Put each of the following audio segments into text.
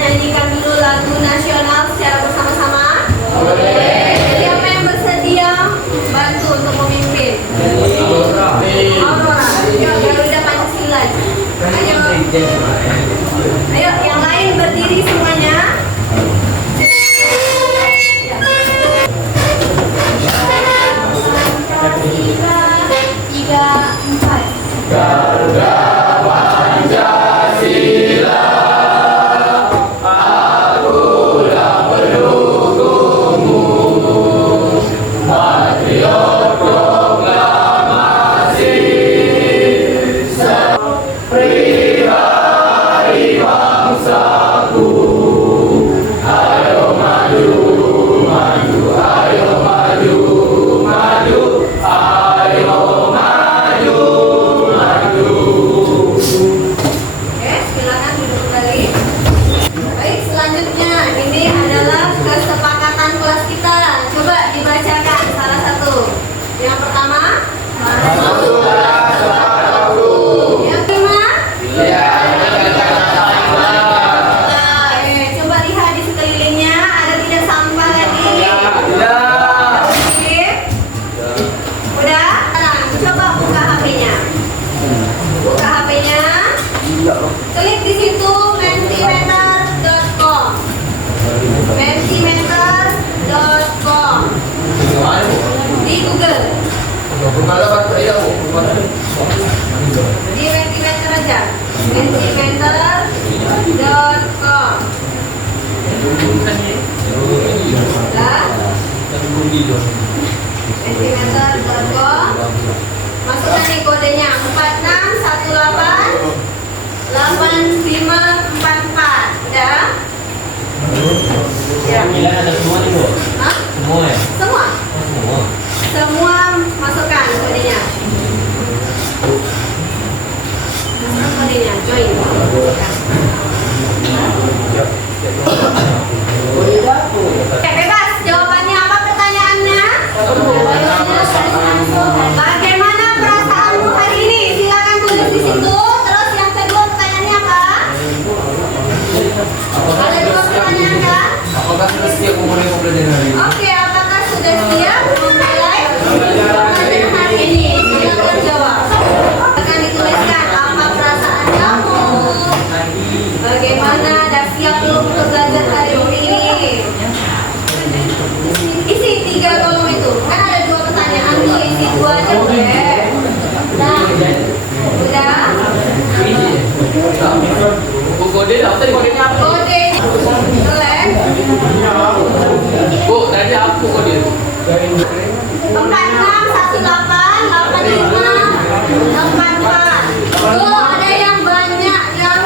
nyanyikan dulu lagu nasional secara bersama-sama? Boleh. Siapa yang bersedia bantu untuk memimpin? Aurora. Garuda Pancasila. Ayo. Ayo, yang lain berdiri semuanya. Tiga, empat. Garuda Pancasila, akulah pendukungmu, patriot proklamasi, prihari bangsaku. Ayo maju, maju, ayo maju, maju, ayo maju, maju. Oke, silakan duduk kembali. Baik, selanjutnya ini adalah kesepakatan kelas kita. Coba dibacakan salah satu. Yang pertama, Masuklah sepadaku. yang kedua, coba lihat di sekelilingnya ada tidak sampah lagi. Sip. Udah? Sekarang coba buka HP-nya. Buka HP-nya. Klik di situ mentimeter.com. Mentimeter.com di Google. Di Mentimeter aja. Mentimeter.com. Udah? Mentimeter.com. Masukkan nih kodenya 46188544. Udah? Ya. Ada semua nih, Bu? Hah? Semua ya? Semua? Semua. Semua masukkan kodenya. Masukkan kodenya, join. Oke, bebas. Jawabannya apa pertanyaannya? Bagaimana perasaanmu hari ini? Silakan tulis di situ. Terus yang kedua pertanyaannya apa? Ada dua pertanyaan kan? Apakah sudah siap memulai pembelajaran hari ini? Oke, apakah sudah siap memulai pembelajaran hari ini? Silakan jawab. Akan dituliskan apa perasaan kamu? Bagaimana dan siap belum untuk belajar hari ini? Isi 3 kolom itu. Kan ada 2 pertanyaan tuh, isi 2 aja boleh. Nah, udah? Bu, kode apa? Kodenya apa? Kode boleh. Bu, tadi apa kode? 46188544. Tuh, ada yang banyak yang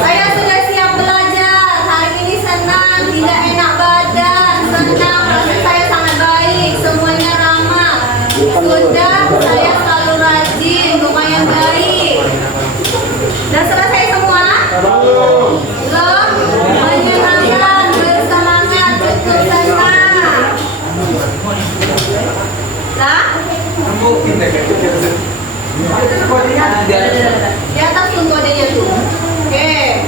saya sudah siap belajar. Hari ini senang, tidak enak badan, senang, perasaan saya sangat baik, semuanya ramah. Sudah, saya selalu rajin, lumayan baik. Dan selesai semua? Belum? Menyenangkan, bersemangat, cukup senang. Nah? Di atas tuh kodenya tuh. Oke.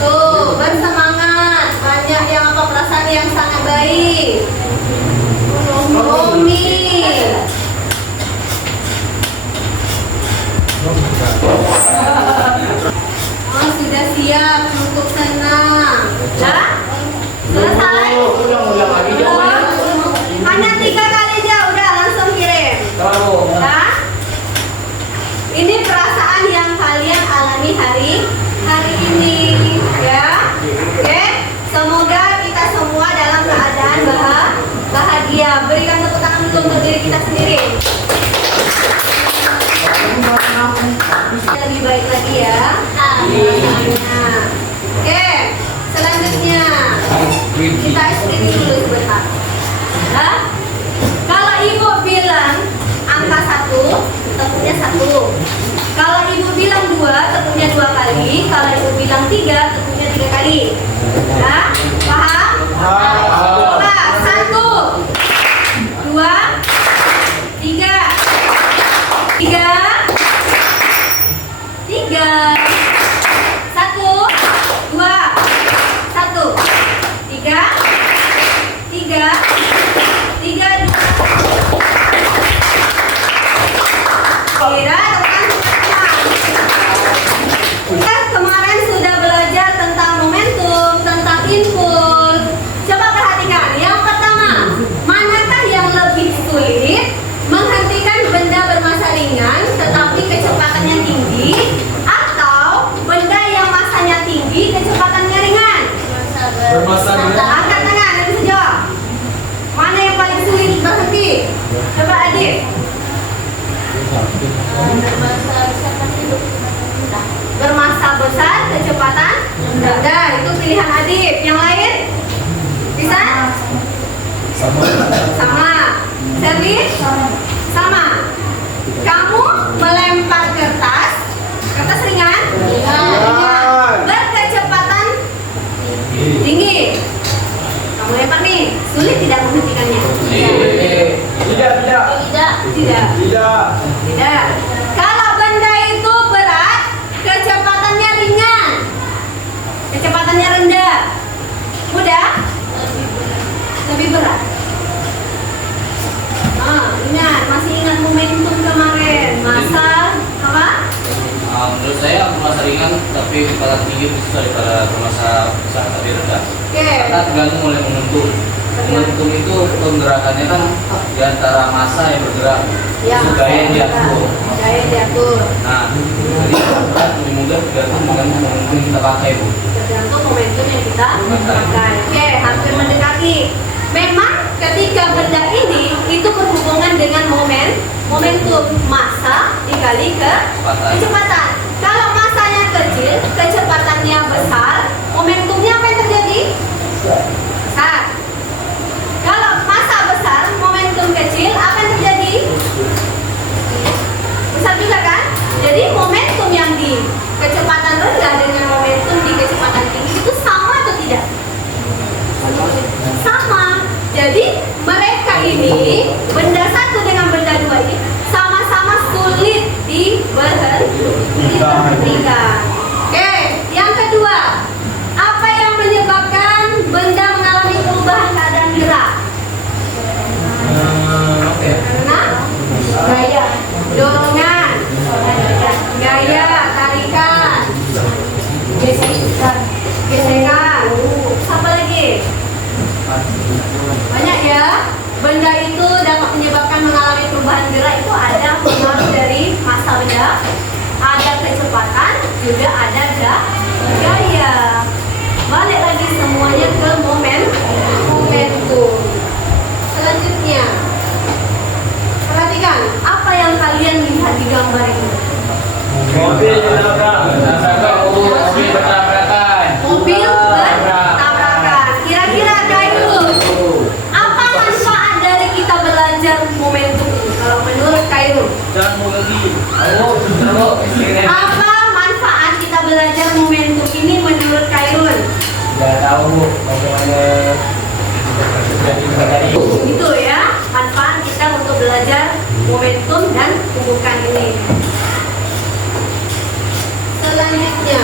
Tuh, bersemangat. Banyak yang apa perasaan yang sangat baik. Romi. Oh, sudah siap untuk senang. Dah? Selesai? Ulang lagi jawabannya. Hanya 3 kali aja, udah langsung kirim. Nah, ini perasaan yang kalian alami hari ini, ya. Oke, semoga kita semua dalam keadaan bahagia. Berikan tepuk tangan dulu untuk diri kita sendiri. Lebih baik lagi ya. Nah, oke, selanjutnya kita screening dulu sebentar. Nah, kalau ibu bilang angka 1, tepuknya 1. Kalau ibu bilang 2, tepuknya 2 kali. Kalau ibu bilang 3, tepuknya 3 kali. Nah, paham? Coba 1, 2, 3. 3, 3. 1, 2, Bermasa juga. Angkat tangan, yang bisa jawab. Mana yang paling sulit berhenti? Coba Adit. Bermasa besar, kecepatan rendah. Itu pilihan Adit. Yang lain? Bisa? Sama. Servis? Sama. Kamu melempar kertas ringan? Ringan. Berkecepatan tinggi. Kamu lempar nih, sulit tidak menghentikannya? Tidak. Kalau benda itu berat, kecepatannya ringan, kecepatannya rendah, mudah, lebih berat. Ingat, masih ingat momentum kemarin, masa apa? Menurut saya bermasa ringan tapi kecepatan tinggi itu susah daripada bermasa besar tapi rendah. Oke. Karena tergantung oleh momentum. Momentum itu penggerakannya kan di antara massa yang bergerak, Yang gaya yang diatur. Gaya yang diatur. Nah, jadi berat lebih mudah tergantung dengan momentum yang kita pakai, Bu. Tergantung momentum yang kita pakai. Oke, hampir mendekati. Memang ketika benda ini itu berhubungan dengan momentum massa dikali kecepatan. Kalau massanya kecil, kecepatannya besar, momentumnya apa yang terjadi? Besar. Kalau massa besar, momentum kecil, apa yang terjadi? Besar juga kan? Jadi momentum yang di kecepatan rendah dengan momentum di kecepatan tinggi itu sama atau tidak? Sama. Jadi mereka ini, benda satu dengan benda dua ini sama-sama sulit diberhentikan. Oke, yang kedua, apa yang menyebabkan benda mengalami perubahan keadaan gerak? Karena gaya, dorongan, gaya, tarikan, gesekan. Apa lagi? Banyak ya. Benda itu dapat menyebabkan mengalami perubahan gerak itu ada pengaruh dari massa benda, ada kecepatan, juga ada gaya. Balik lagi semuanya ke momentum. Selanjutnya, perhatikan apa yang kalian lihat di gambar ini. Mobil bertabrakan. Mobil bertabrakan. Kira-kira Khairul, apa manfaat dari kita belajar momentum ini? Kalau menurut Khairul, apa manfaat kita belajar momentum ini menurut Khairul? Tidak tahu bagaimana Itu ya, manfaat kita untuk belajar momentum dan tumbukan ini. Selanjutnya,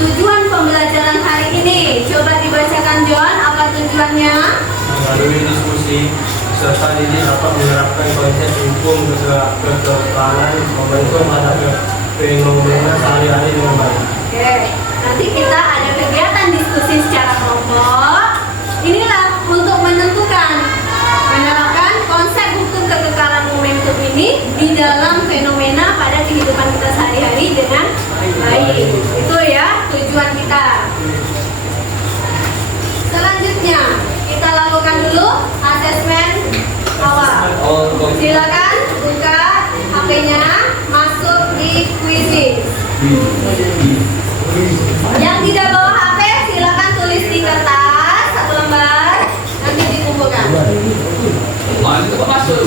tujuan pembelajaran hari ini. Coba dibacakan John, apa tujuannya? melalui diskusi serta didik dapat menerapkan konsep hukum kekebalan momentum pada fenomena sehari-hari dengan baik. Oke, nanti kita ada kegiatan diskusi secara kelompok. Inilah untuk menentukan menerapkan konsep hukum kekekalan momentum ini di dalam fenomena pada kehidupan kita sehari-hari dengan baik. Itu ya tujuan kita. Selanjutnya kita lakukan dulu asesmen awal. Silakan buka HP-nya, masuk di quizzes. Yang tidak bawa HP silakan tulis di kertas satu lembar, nanti dikumpulkan. Itu masuk.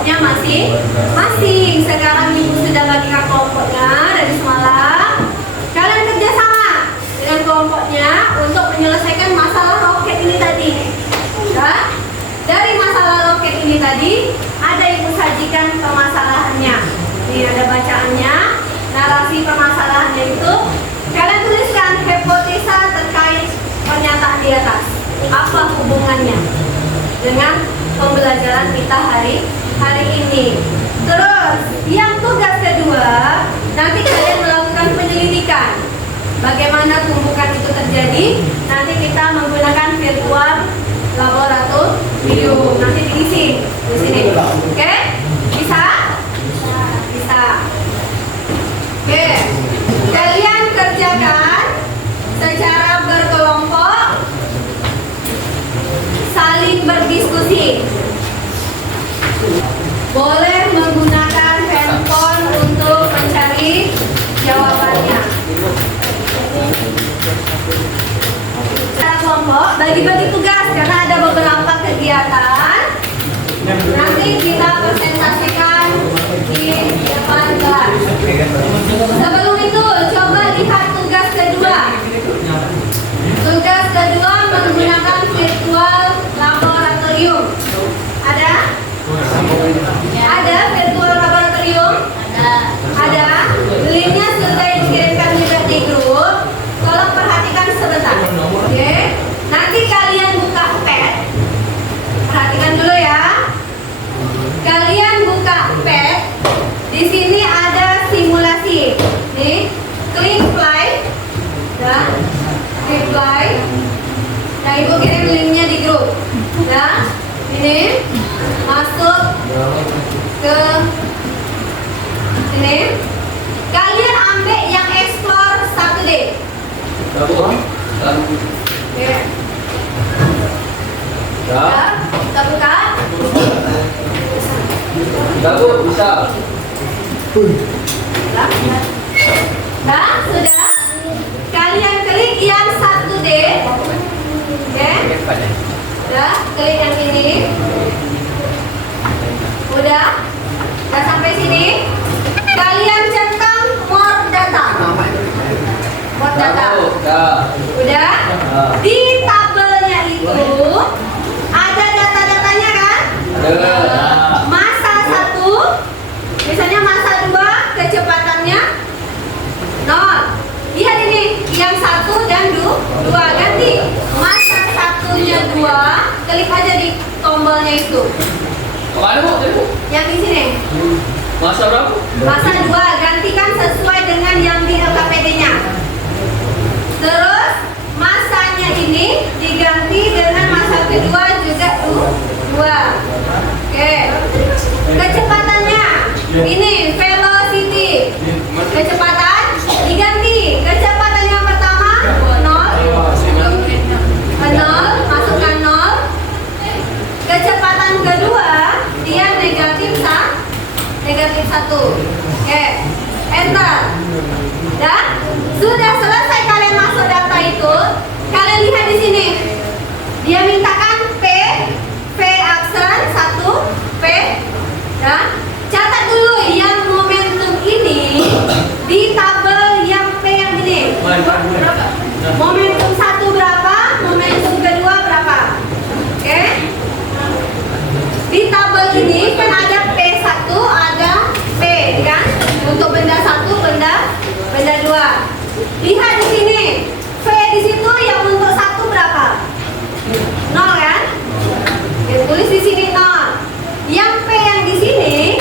kelompoknya masing-masing. Sekarang ibu sudah bagikan kelompoknya dari semalam. Kalian kerjasama dengan kelompoknya untuk menyelesaikan masalah roket ini tadi. Ya? Dari masalah roket ini tadi ada ibu sajikan permasalahannya. Ini ada bacaannya, narasi permasalahannya itu. Kalian tuliskan hipotesa terkait pernyataan di atas. Apa hubungannya dengan pembelajaran kita hari ini? Terus yang tugas kedua, nanti kalian melakukan penyelidikan. Bagaimana tumbukan itu terjadi? Nanti kita menggunakan virtual laboratorium. Nanti diisi di sini. Oke? Bisa? Bisa. Oke. Kalian kerjakan secara berkelompok, saling berdiskusi. Boleh menggunakan handphone untuk mencari jawabannya. Secara kelompok, bagi-bagi tugas karena ada beberapa kegiatan. Nanti kita presentasikan di depan kelas. Sebelum itu, coba lihat tugas kedua. Tugas kedua menggunakan virtual laboratorium. Ada? Ada virtual laboratorium? Ada. Linknya sudah dikirimkan juga di grup. Tolong perhatikan sebentar. Oke. Nanti kalian buka pad. Perhatikan dulu ya. Kalian buka pad. Di sini ada simulasi. Nih, klik play. Ya. Klik play. Nah, ibu kirim linknya di grup. Ya. Ini masuk ke sini. Kalian ambil yang explore 1D. Oke. Ya, kita buka. Bisa. Nah, sudah. Kalian klik yang 1D. Oke. Udah, klik yang ini. Udah. Udah sampai sini. Kalian centang more data. More data. Udah. Di tabelnya itu ada data-datanya kan? Masa 1, misalnya masa 2, kecepatannya 0. Lihat ini, yang 1 dan 2 ganti. Masa 1-nya 2, klik aja di tombolnya itu. Kemana Bu? Yang di sini. Masa berapa? Masa 2, gantikan sesuai dengan yang di LKPD-nya. Terus masanya ini diganti dengan masa kedua juga 2. Oke. Kecepatannya ini velocity. Kecepatan diganti. Kecepatan yang pertama 0, masukkan 0. Kecepatan kedua dia negatif 1. Oke. Enter. Dan sudah selesai kalian masuk data itu, kalian lihat di sini. Dia mintakan P aksen 1, P. Dan catat dulu yang momentum ini di tabel yang P yang ini. Momentum 1 berapa? Momentum kedua berapa? Oke. Di tabel ini kan ada P1, ada P kan? Untuk benda 1, benda 2. Lihat di sini. V di situ yang untuk 1 berapa? 0 kan? Oke, tulis di sini 0. Yang P yang di sini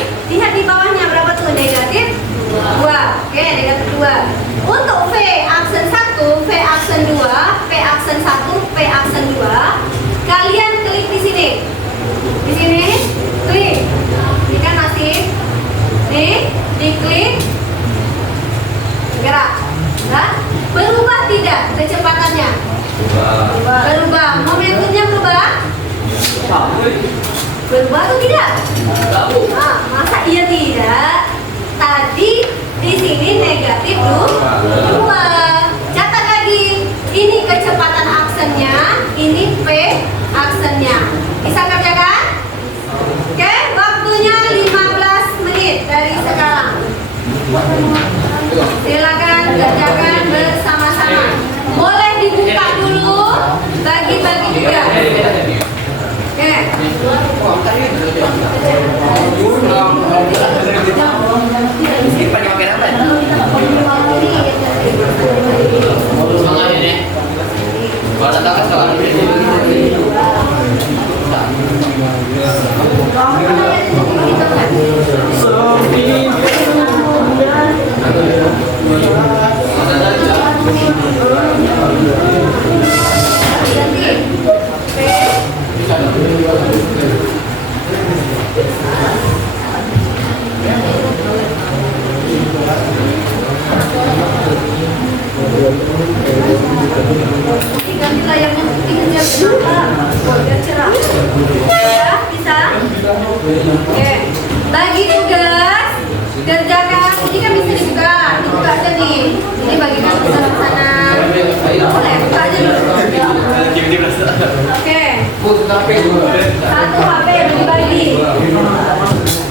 Satu HP bagi-bagi.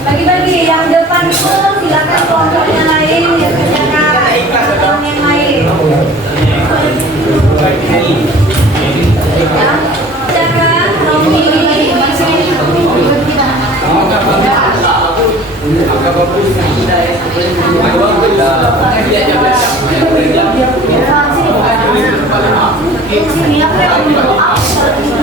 Bagi-bagi yang depan itu silakan kelompok yang lain, yang silakan yang lain. Ya, silakan Romi. Sini apa yang berdoa seperti ini?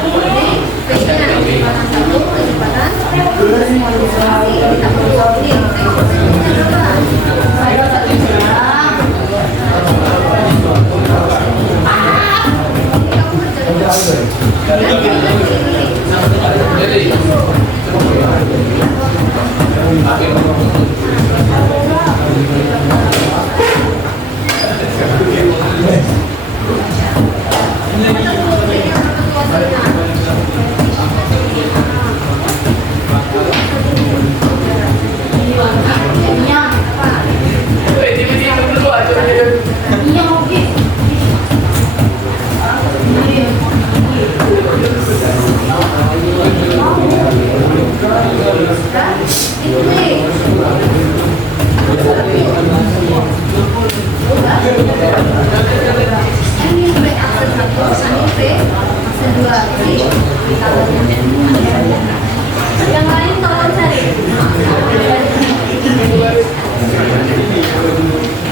Yang lain tolong cari.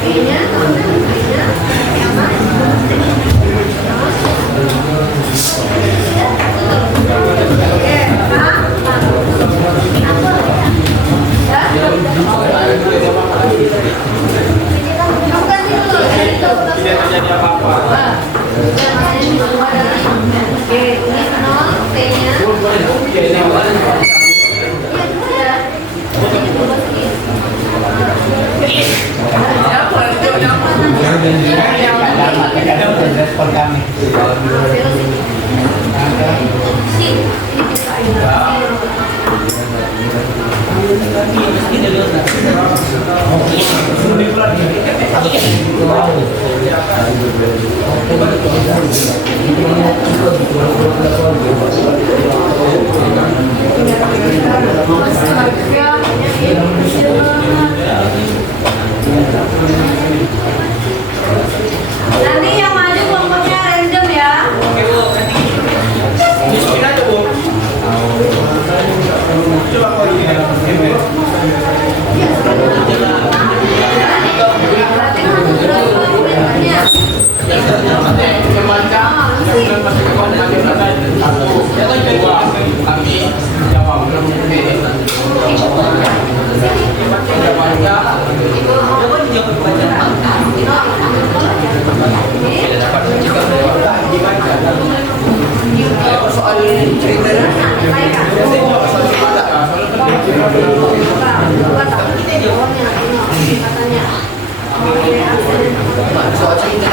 Kayaknya, yang Tidak terjadi apa-apa. Oke, ini nol, T-nya. Nanti yang maju kelompoknya random ya. Masukin aja, Bu. Coba kalau ini. Berarti kan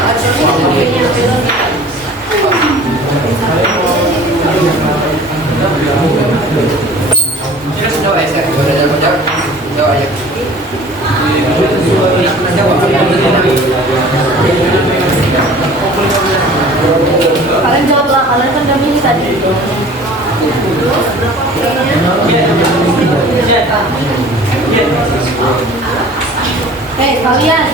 harus berapa komentarnya? Kalian jawablah, kalian kan udah milih tadi. Hei kalian.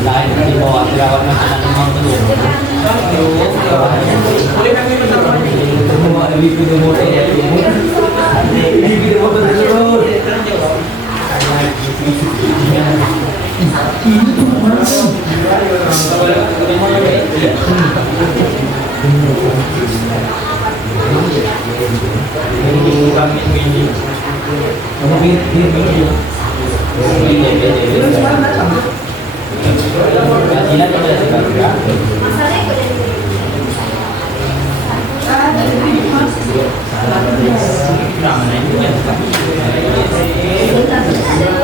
Lain di bawah dirawat makanan memang belum. Boleh kami pertama ini. Ada video motor ya. Video motor dulu. Masalahnya ikut yang ini. Bentar, bentar.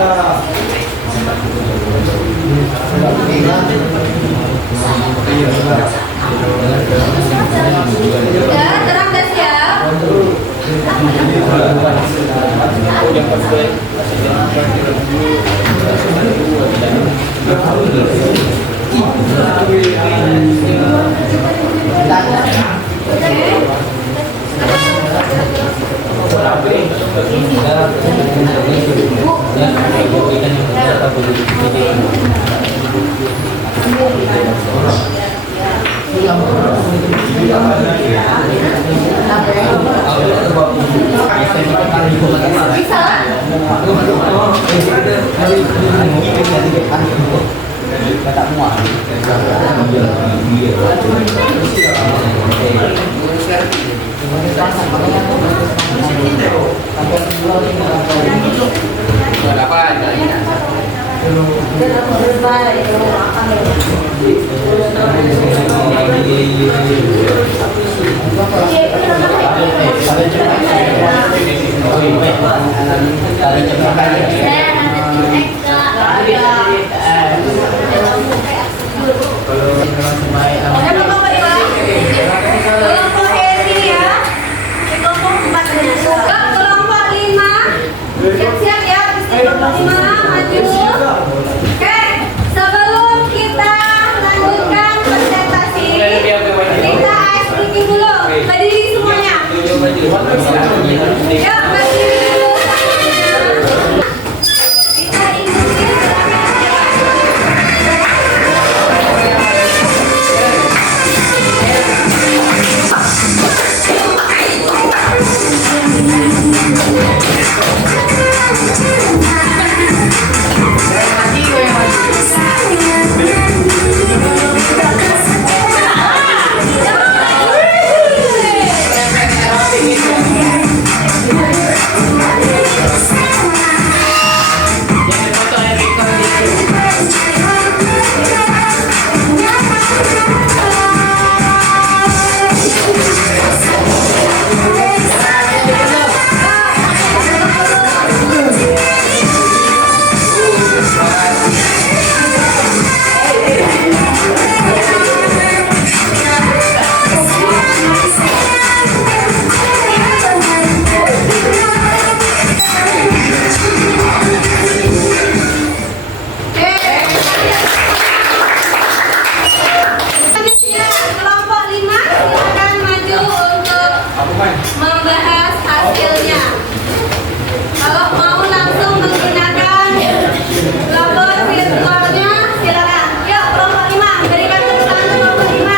Ya, terang dan siap. Bisa? Ada apa? Kelompok Heri ya. Kelompok 4 kelompok 5. Siap-siap ya, kelompok 5 maju. Oke, sebelum kita lanjutkan presentasi, kita ice breaking dulu. Berdiri semuanya. Ya, berdiri dulu semuanya. Kita ikuti gerakannya. Selanjutnya, kelompok 5 silakan maju untuk membahas hasilnya. Kalau mau langsung menggunakan labor virtualnya silakan. Yuk kelompok 5, berikan tepuk tangan kelompok 5.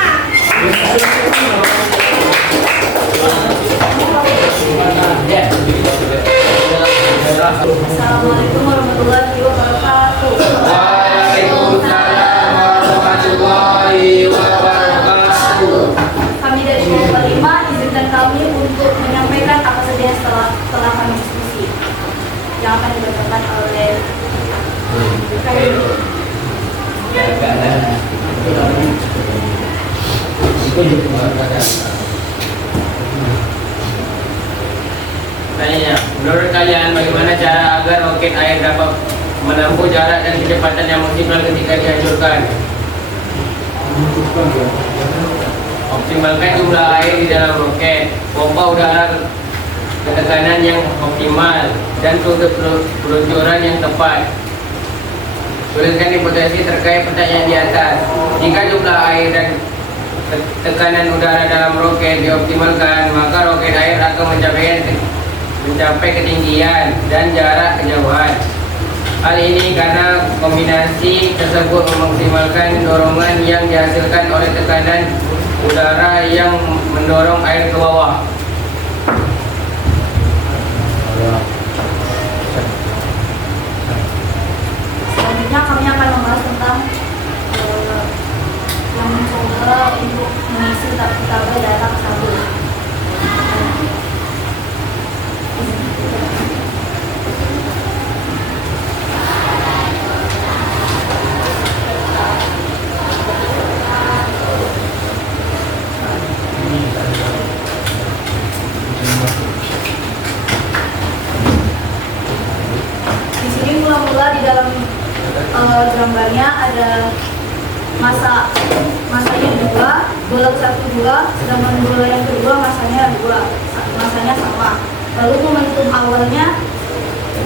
Assalamualaikum warahmatullahi wabarakatuh. Waalaikumsalam warahmatullahi wabarakatuh. Kami dari kelompok 5 izinkan kami untuk menyampaikan apa saja yang telah kami diskusi yang akan dibacakan oleh Tanya, menurut kalian bagaimana cara agar roket air dapat menempuh jarak dan kecepatan yang maksimal ketika dihancurkan? Optimalkan jumlah air di dalam roket, pompa udara ketekanan yang optimal, dan rute peluncuran yang tepat. Tuliskan hipotesis terkait pertanyaan di atas. Jika jumlah air dan tekanan udara dalam roket dioptimalkan, maka roket air akan mencapai ketinggian dan jarak kejauhan. Hal ini karena kombinasi tersebut memaksimalkan dorongan yang dihasilkan oleh tekanan udara yang mendorong air ke bawah. selanjutnya kami akan membahas tentang yang mencoba untuk mengisi tabel data tersebut. Di sini mula-mula di dalam gambarnya ada ada masanya 2, bola 1 2, sedangkan bola yang kedua masanya 2, masanya sama. Lalu momentum awalnya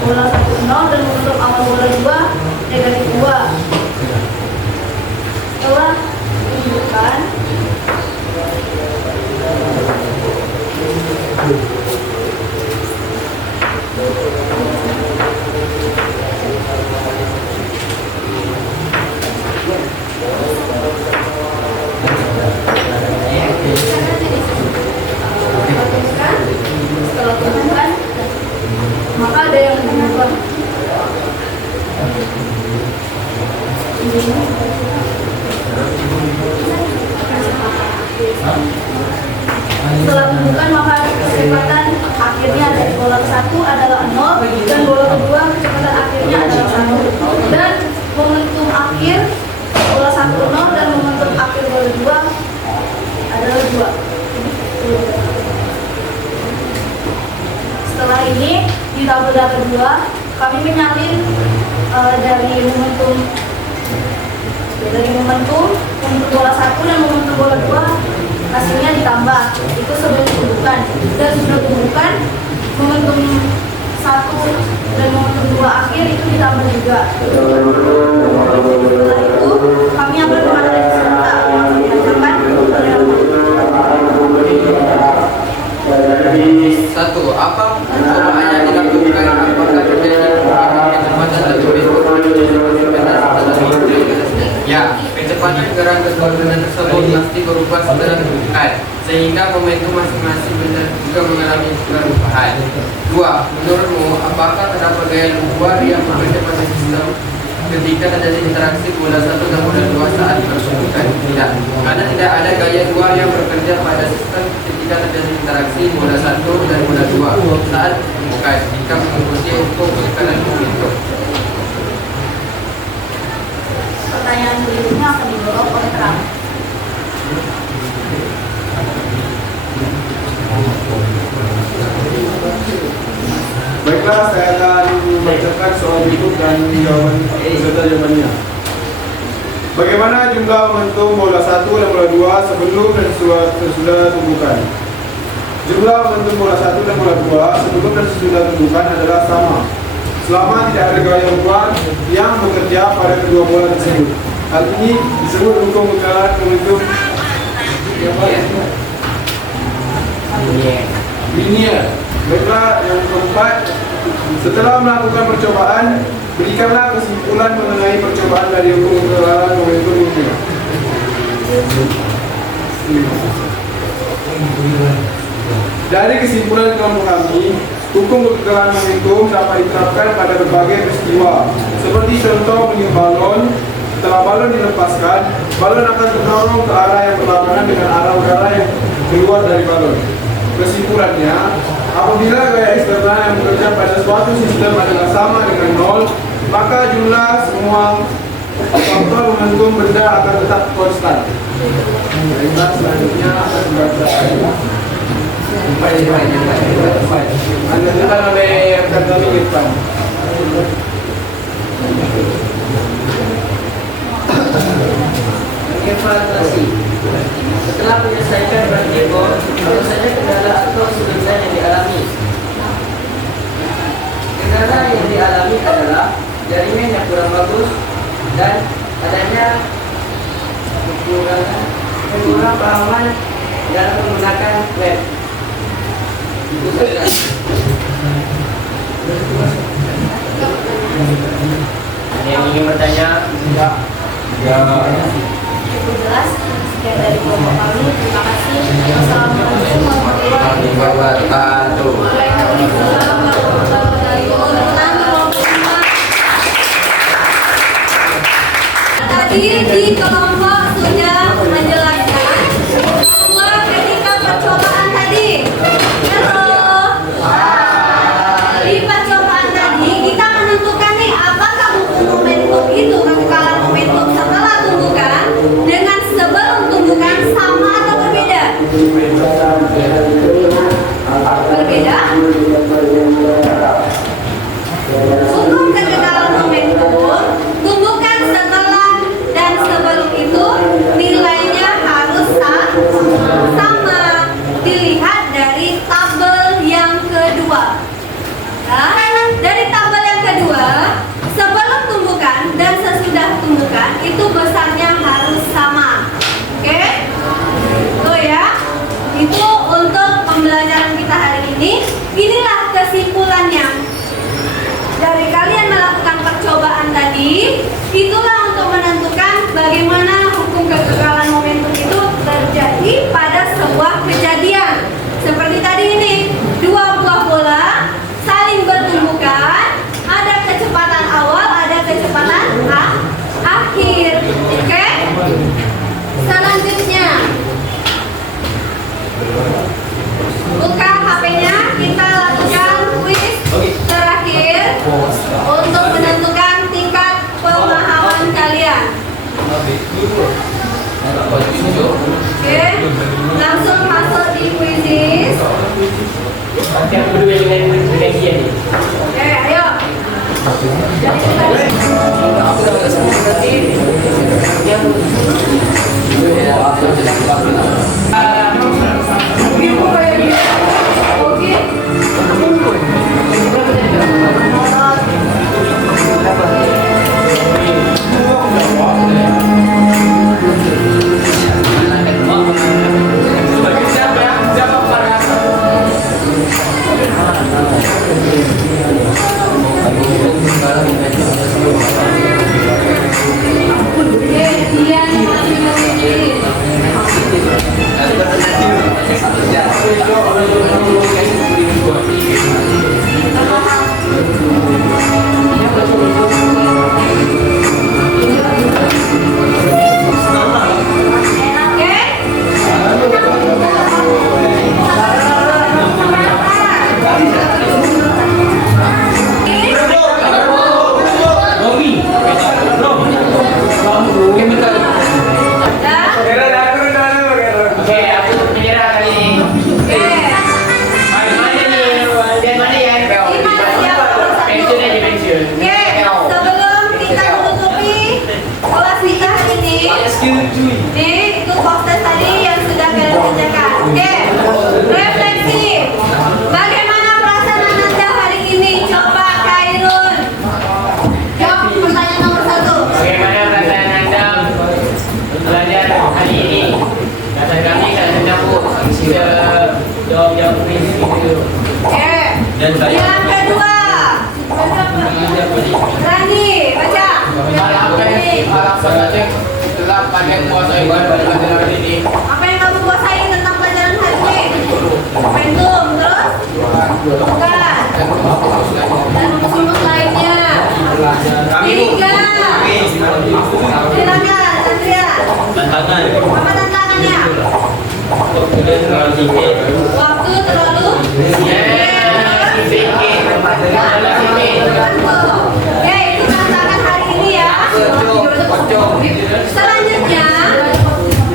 bola 1 0 dan momentum awal bola 2 negatif 2. Setelah tunjukkan setelah tunjukkan maka ada yang berubah. Setelah tunjukkan maka kecepatan akhirnya dari bola 1 adalah 0 dan bola kedua kecepatan akhirnya adalah 1 dan momentum akhir bola 1 0 dan momentum akhir bola 2 adalah 2. Setelah ini di tabel data 2 kami menyalin dari momentum untuk bola 1 dan momentum bola 2 hasilnya ditambah, itu sebelum tunjukkan, dan sudah tunjukkan momentum 1 dan momentum 2 akhir itu ditambah juga. Setelah itu kami ambil pemadaran serentak yang kami bacakan oleh Satu, apa percobaan yang dilakukan? Apakah terjadi perubahan kecepatan Ya, kecepatan gerak kedua benda tersebut pasti berubah setelah tunjukkan, sehingga momentum masing-masing benda juga mengalami perubahan. 2. Menurutmu, apakah terdapat gaya luar yang berbeda pada sistem ketika terjadi interaksi bola 1 dan bola 2 saat dipertunjukkan? Tidak, karena tidak ada gaya luar yang bekerja pada sistem ketika terjadi interaksi bola 1 dan bola 2 saat dipertunjukkan jika mengikuti hukum tekanan momentum. pertanyaan berikutnya akan dijawab oleh Terang. Baiklah, saya akan membacakan soal berikut dan jawaban beserta jawabannya. Bagaimana jumlah momentum bola 1 dan bola 2 sebelum dan sesudah tumbukan? Jumlah momentum bola 1 dan bola 2 sebelum dan sesudah tumbukan adalah sama selama tidak ada gaya luar yang bekerja pada kedua bola tersebut. Hal ini disebut hukum kekalahan momentum linear. Baiklah, yang keempat, setelah melakukan percobaan, berikanlah kesimpulan mengenai percobaan dari hukum kekalahan momentum linear. Dari kesimpulan kelompok kami, hukum kekalahan momentum dapat diterapkan pada berbagai peristiwa, seperti contoh meniup balon. Setelah balon dilepaskan, balon akan terdorong ke arah yang berlawanan dengan arah udara yang keluar dari balon. Kesimpulannya, apabila gaya eksternal yang bekerja pada suatu sistem adalah sama dengan 0, maka jumlah semua faktor momentum benda akan tetap konstan. Baiklah, selanjutnya akan membaca lanjutkan oleh rekan kami Irfan. Evaluasi. Setelah menyelesaikan praktikum, apa saja kendala atau kesulitan yang dialami? Kendala yang dialami adalah jaringan yang kurang bagus dan adanya kurang pahaman dalam menggunakan web. Itu saja. Ada yang ingin bertanya? Ya. Cukup jelas. Sekian dari kelompok kami. Terima kasih. Wassalamualaikum warahmatullahi wabarakatuh. Waalaikumsalam warahmatullahi wabarakatuh. Tadi di kelompok sudah menjelaskan bahwa ketika percobaan tadi, di percobaan tadi kita menentukan nih apakah hukum momentum itu kekekalan momentum setelah tumbukan Nanti aku dulu dengan dia ni. Oke, ayo. Okey, aku menyerah kali ni. Mana ni? Dan mana yang pensiun aja pensiun. Sebelum kita menutupi kelas nikah ini, itu proses tadi yang sudah kalian kerjakan. Oke, refleksi. Bagaimana perasaan Anda hari ini? Coba Khairul. Jawab pertanyaan nomor 1. Bagaimana perasaan anda belajar hari ini? Kata kami kat anda pun kita jawab-jawab kuis gitu. Oke. Yang kedua. Rani, baca. Alasan saja setelah pada kuasa ibadah pelajaran ini. Apa yang kamu kuasai tentang pelajaran hari ini? Momentum, terus? Bukan. Dan rumus lainnya. 3. Silakan, Satria. Tantangan. Apa tantangannya? Waktu terlalu Oke, itu tantangan hari ini ya. Selanjutnya,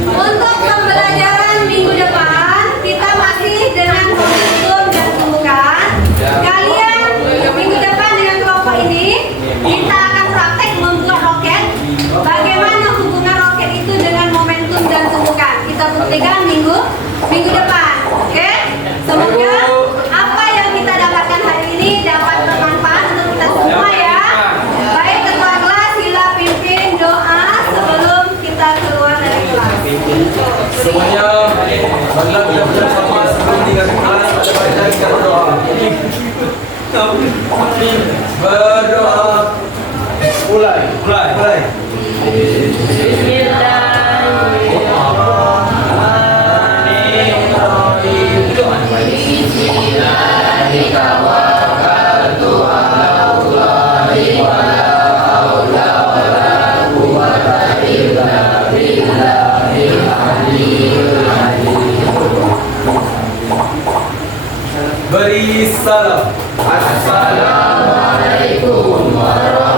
untuk pembelajaran minggu depan, kita masih dengan momentum dan tumbukan. Kalian minggu depan dengan kelompok ini, kita akan praktek membuat roket. Bagaimana hubungan roket itu dengan momentum dan tumbukan? Kita buktikan minggu depan. Oke? Semoga apa yang kita dapatkan hari ini dapat bermanfaat untuk kita semua ya. Baik ketua kelas, sila pimpin doa sebelum kita keluar dari kelas. Semuanya, marilah kita bersama sebelum tinggal kelas pada baca kita berdoa. Berdoa. Mulai. Beri salam. Assalamualaikum warahmatullahi